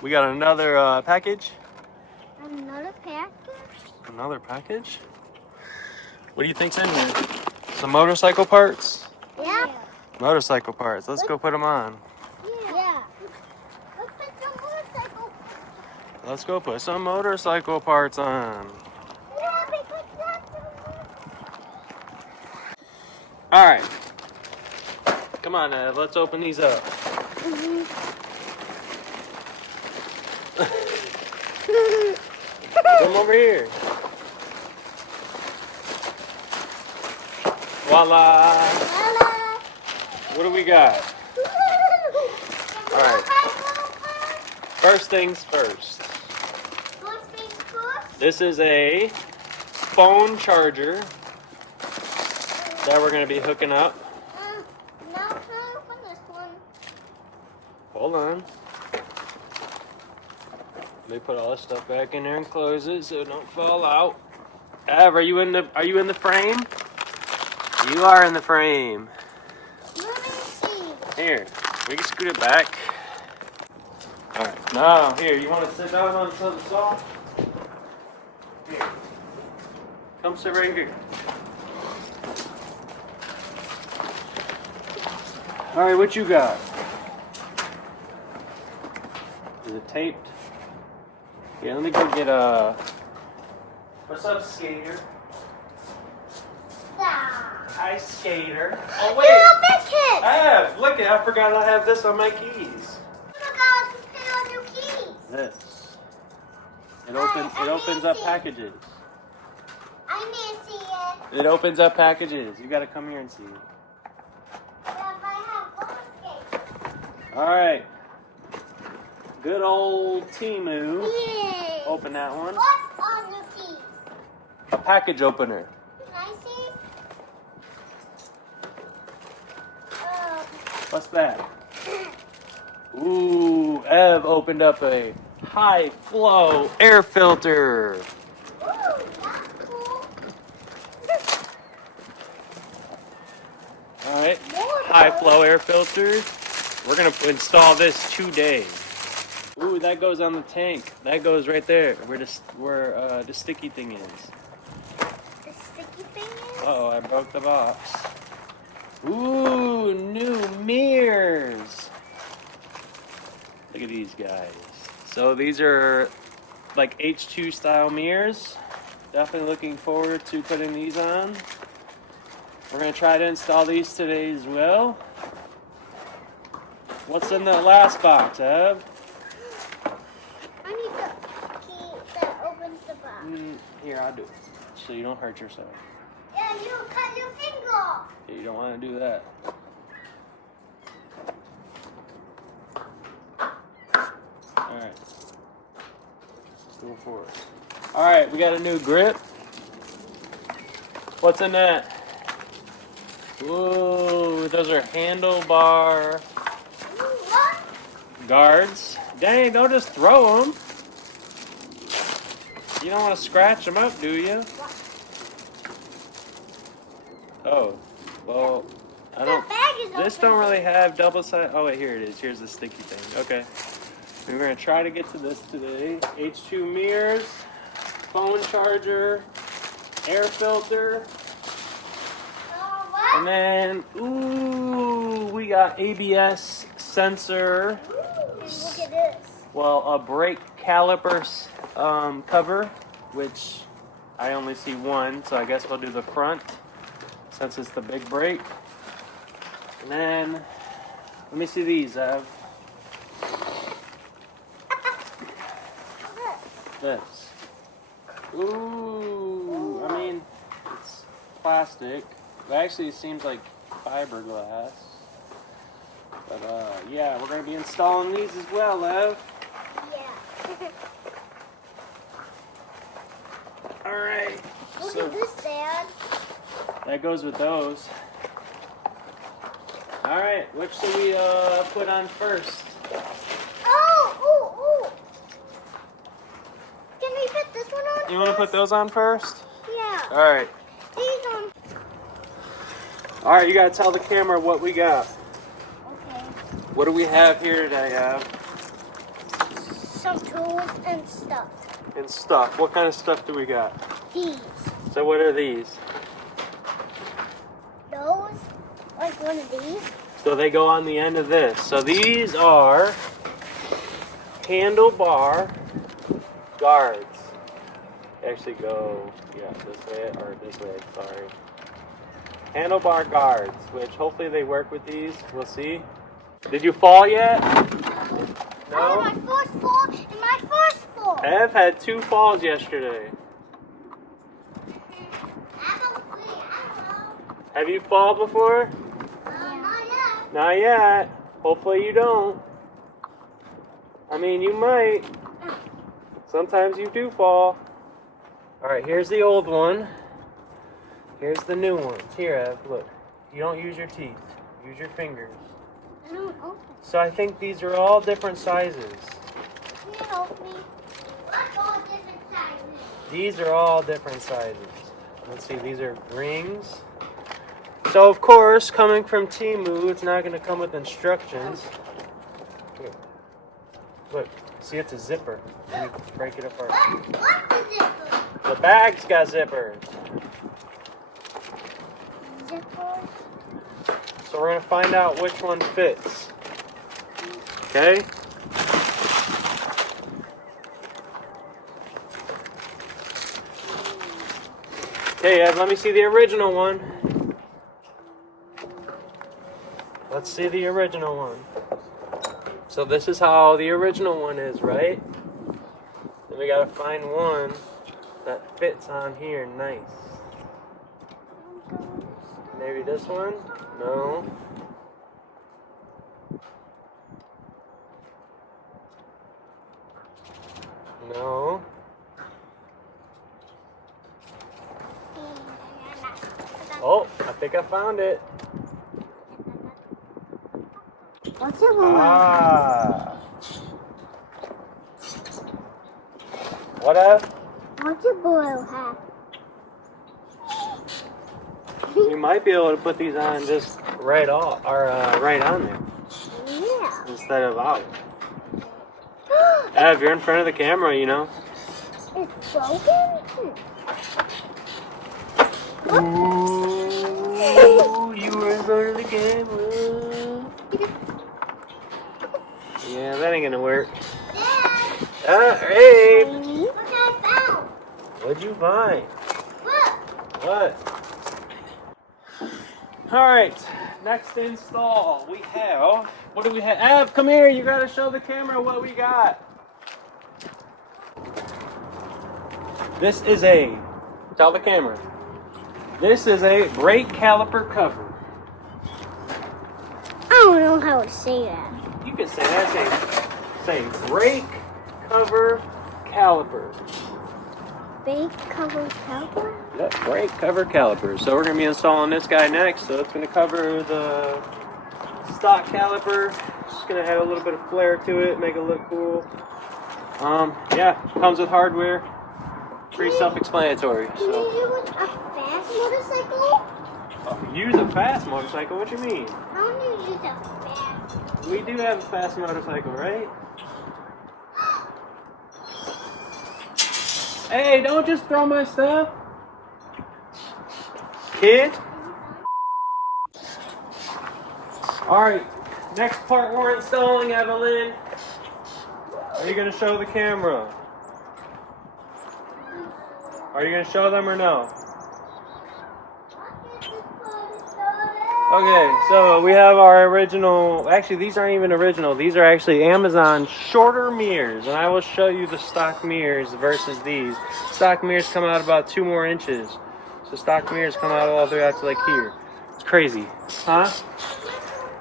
We got another package. Another package? Another package? What do you think's in here? Some motorcycle parts? Yeah. Motorcycle parts. Let's go put them on. Yeah. Let's put some motorcycle. Let's go put some motorcycle parts on. Yeah, because that's All right. Come on, Ev. Let's open these up. Come over here. Voila. What do we got? All right. First things first. This is a phone charger that we're going to be hooking up. Now can I open this one? Hold on. Let me put all this stuff back in there and close it so it don't fall out. Ev, are you in the frame? You are in the frame. Let me see. Here, we can scoot it back. All right, now here, you want to sit down on something soft? Here, come sit right here. All right, what you got? Is it taped? Yeah, let me go get a. What's up, skater? Hi, skater. Oh wait. Kid. I have. Look, I forgot I have this on my keys. On your keys. This. It opens up packages. I need to see it. It opens up packages. You gotta come here and see it. But I have roller skates. All right. Good old Timu. Yay. Open that one. What's on your keys? A package opener. Can I see? What's that? Ooh, Ev opened up a high flow air filter. Ooh, that's cool. All right. High flow air filter. We're gonna install this today. Ooh, that goes on the tank. That goes right there where the sticky thing is. The sticky thing is? Uh-oh, I broke the box. Ooh, new mirrors. Look at these guys. So these are like H2 style mirrors. Definitely looking forward to putting these on. We're gonna try to install these today as well. What's in the last box, Ev? I need the key that opens the box. Here, I'll do it. So you don't hurt yourself. Yeah, you cut your finger off. Yeah, you don't want to do that. Alright. Go for it. Alright, we got a new grip. What's in that? Whoa, those are handlebar What? guards. Dang, don't just throw them. You don't want to scratch them up, do you? Oh, well, I don't. The bag is This open. don't really have double side. Oh wait, here it is. Here's the sticky thing. Okay, we're gonna try to get to this today. H2 mirrors, phone charger, air filter, What? and then ooh, we got ABS sensor. Ooh, look at this. Well, a brake caliper cover, which I only see one, so I guess we'll do the front since it's the big brake. And then, let me see these, Ev. This. Ooh, I mean, it's plastic. It actually seems like fiberglass. But, yeah, we're going to be installing these as well, Ev. Yeah. Alright. Look So at this, Dad. that goes with those. Alright, which should we put on first? Oh, ooh. Can we put this one on? You want to put those on first? Yeah. Alright. These on. Alright, you gotta tell the camera what we got. Okay. What do we have here today, Ev? some tools and stuff. And stuff. What kind of stuff do we got? These. So what are these? Those, like one of these. So they go on the end of this. So these are handlebar guards. They actually go, yeah, this way or this way, sorry. Handlebar guards, which hopefully they work with these. We'll see. Did you fall yet? No? I had my first fall and my first fall. Ev had 2 falls yesterday. Have you fall before? Not yet. Not yet. Hopefully you don't. I mean, you might. Sometimes you do fall. Alright, here's the old one. Here's the new ones. Here, Ev, look. You don't use your teeth. Use your fingers. I don't open. So I think these are all different sizes. Can you help me? What's all different sizes? These are all different sizes. Let's see, these are rings. So of course, coming from Temu, it's not going to come with instructions. Here. Look, see it's a zipper. Let me break it apart. What's the zipper? The bag's got zippers. Zippers? So we're going to find out which one fits. Okay? Okay, Ed, let me see the original one. Let's see the original one. So this is how the original one is, right? Then we gotta find one that fits on here nice. Maybe this one? No. No. Oh, I think I found it. What's your blue Ah. What up? What's your blue hat? You might be able to put these on just right off, or right on there Yeah. instead of out. If you're in front of the camera, you know. It's broken? Ooh, you were in front of the camera. Yeah, that ain't gonna work. Dad, Hey! look what I found. What'd you find? Look. What? Alright, next install we have, what do we have? Av, come here, you gotta show the camera what we got. This is tell the camera. This is a brake caliper cover. I don't know how to say that. You can say that, say brake cover caliper. Brake cover caliper? Yep, brake cover caliper. So we're going to be installing this guy next. So it's going to cover the stock caliper. Just going to add a little bit of flair to it, make it look cool. Yeah, comes with hardware. Pretty self-explanatory. Can So you use a fast motorcycle? use a fast motorcycle? What you mean? How do you use a fast? We do have a fast motorcycle, right? Hey, don't just throw my stuff. Kid. Alright, next part we're installing, Evelyn. Are you going to show the camera? Are you going to show them or no? Okay, so we have our original, actually these aren't even original, these are actually Amazon shorter mirrors, and I will show you the stock mirrors versus these. Stock mirrors come out about 2 more inches, so stock mirrors come out all the way out to like here. It's crazy, huh?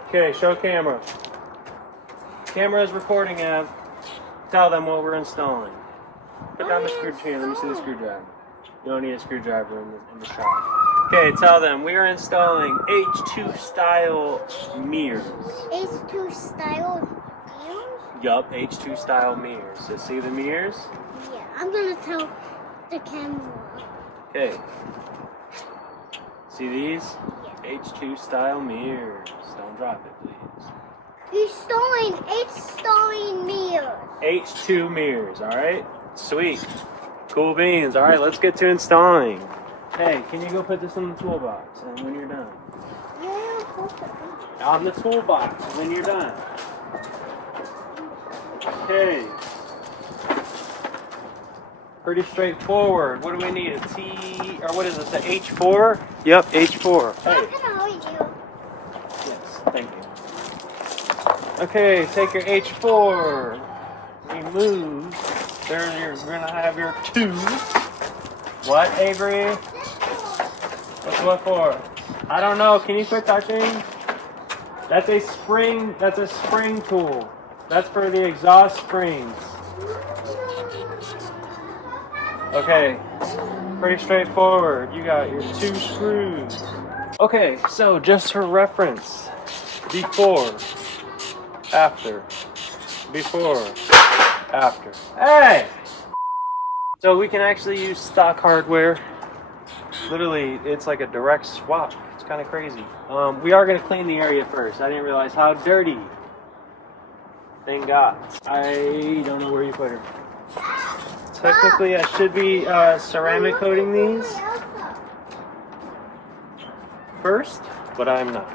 Okay, show camera. Camera is recording, Av. Tell them what we're installing. Put down the screwdriver, let me see the screwdriver. You don't need a screwdriver in the shop. Okay, tell them we are installing H2 style mirrors. H2 style mirrors? Yup, H2 style mirrors. So see the mirrors? Yeah, I'm gonna tell the camera. Okay. See these? Yeah. H2 style mirrors. Don't drop it, please. He's stolen 8 stolen mirrors. H2 mirrors, alright? Sweet. Cool beans. Alright, let's get to installing. Hey, can you go put this in the toolbox and when you're done? Yeah, On the toolbox when you're done. Okay. Pretty straightforward. What do we need? A T, or what is this, a H4? Yep, H4. Hey. I'm gonna hold you. Yes, thank you. Okay, take your H4. Remove. There, you're gonna have your 2. What, Avery? What's what for? I don't know. Can you quit touching? That's a spring. That's a spring tool. That's for the exhaust springs. Okay, pretty straightforward. You got your 2 screws. Okay, so just for reference, before, after, before, after. Hey! So we can actually use stock hardware. Literally, it's like a direct swap. It's kind of crazy. We are going to clean the area first. I didn't realize how dirty thing got. I don't know where you put her. Technically, I should be ceramic coating these first, but I'm not.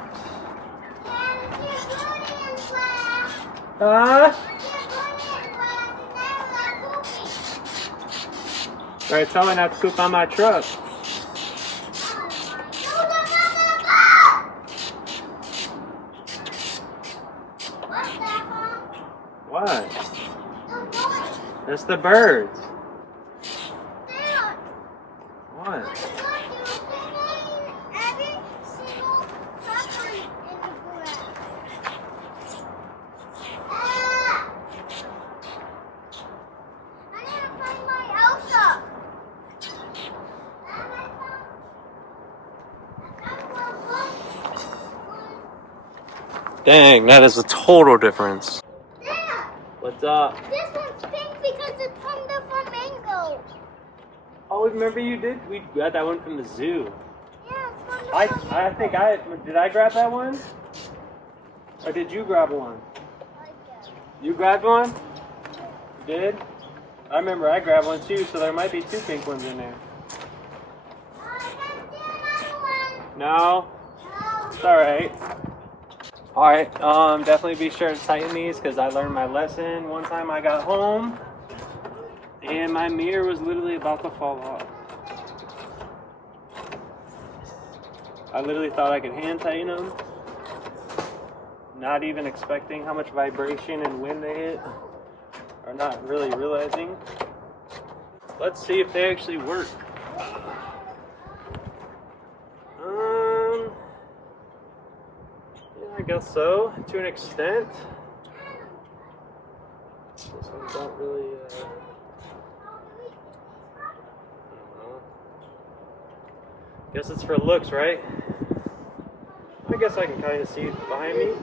Alright, tell me not to poop on my truck. What? It's the birds. What? Dang, that is a total difference. Dad, What's up? this one's pink because it's from the flamingo. Oh, remember you did? We got that one from the zoo. Yeah, it's from the I flamingo. think did I grab that one? Or did you grab one? You grabbed one? You did? I remember I grabbed one too, so there might be 2 pink ones in there. No? It's alright. Alright, definitely be sure to tighten these because I learned my lesson one time I got home and my mirror was literally about to fall off. I literally thought I could hand tighten them, not even expecting how much vibration and wind they hit, or not really realizing. Let's see if they actually work. I guess so, to an extent. This one don't really, I don't know. Guess it's for looks, right? I guess I can kind of see behind me.